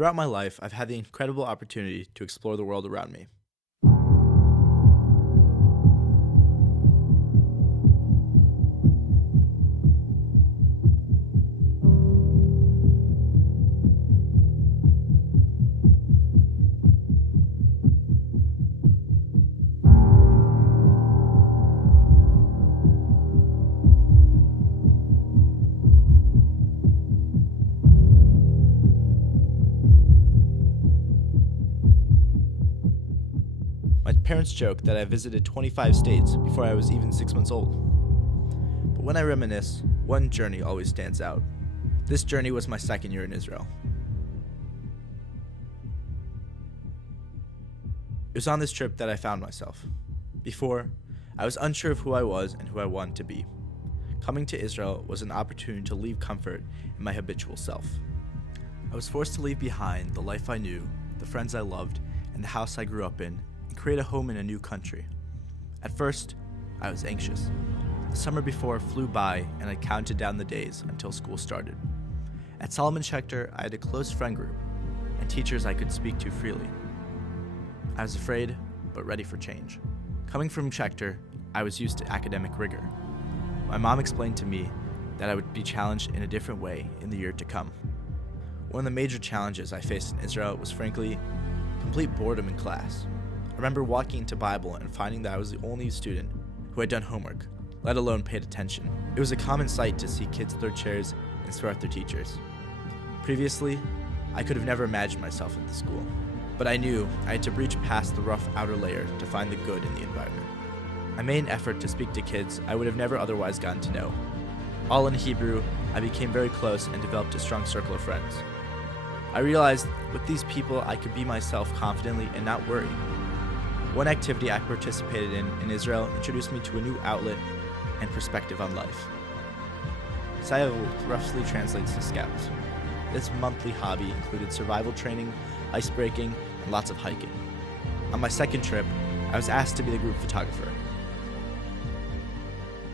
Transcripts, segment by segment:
Throughout my life, I've had the incredible opportunity to explore the world around me. My parents joke that I visited 25 states before I was even 6 months old. But when I reminisce, one journey always stands out. This journey was my second year in Israel. It was on this trip that I found myself. Before, I was unsure of who I was and who I wanted to be. Coming to Israel was an opportunity to leave comfort in my habitual self. I was forced to leave behind the life I knew, the friends I loved, and the house I grew up in, and create a home in a new country. At first, I was anxious. The summer before flew by, and I counted down the days until school started. At Solomon Schechter, I had a close friend group and teachers I could speak to freely. I was afraid, but ready for change. Coming from Schechter, I was used to academic rigor. My mom explained to me that I would be challenged in a different way in the year to come. One of the major challenges I faced in Israel was, frankly, complete boredom in class. I remember walking into Bible and finding that I was the only student who had done homework, let alone paid attention. It was a common sight to see kids throw chairs and swear at their teachers. Previously, I could have never imagined myself at the school, but I knew I had to breach past the rough outer layer to find the good in the environment. I made an effort to speak to kids I would have never otherwise gotten to know. All in Hebrew, I became very close and developed a strong circle of friends. I realized with these people I could be myself confidently and not worry. One activity I participated in Israel introduced me to a new outlet and perspective on life. Sayil roughly translates to scouts. This monthly hobby included survival training, ice breaking, and lots of hiking. On my second trip, I was asked to be the group photographer.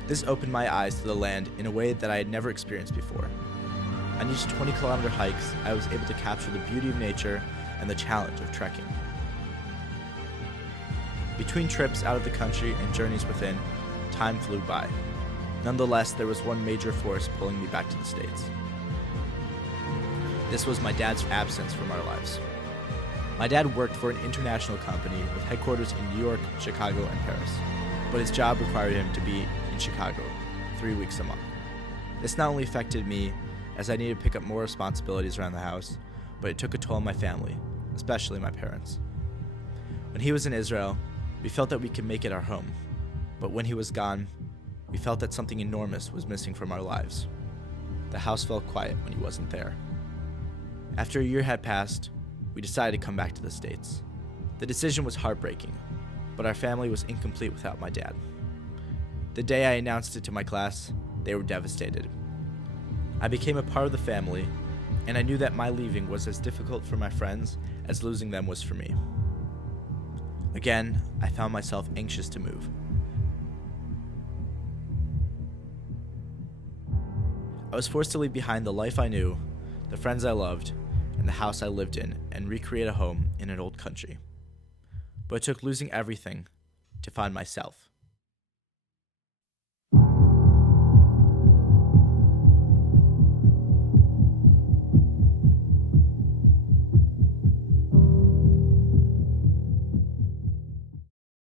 This opened my eyes to the land in a way that I had never experienced before. On each 20-kilometer hikes, I was able to capture the beauty of nature and the challenge of trekking. Between trips out of the country and journeys within, time flew by. Nonetheless, there was one major force pulling me back to the States. This was my dad's absence from our lives. My dad worked for an international company with headquarters in New York, Chicago, and Paris, but his job required him to be in Chicago 3 weeks a month. This not only affected me, as I needed to pick up more responsibilities around the house, but it took a toll on my family, especially my parents. When he was in Israel, we felt that we could make it our home, but when he was gone, we felt that something enormous was missing from our lives. The house felt quiet when he wasn't there. After a year had passed, we decided to come back to the States. The decision was heartbreaking, but our family was incomplete without my dad. The day I announced it to my class, they were devastated. I became a part of the family, and I knew that my leaving was as difficult for my friends as losing them was for me. Again, I found myself anxious to move. I was forced to leave behind the life I knew, the friends I loved, and the house I lived in, and recreate a home in an old country. But it took losing everything to find myself.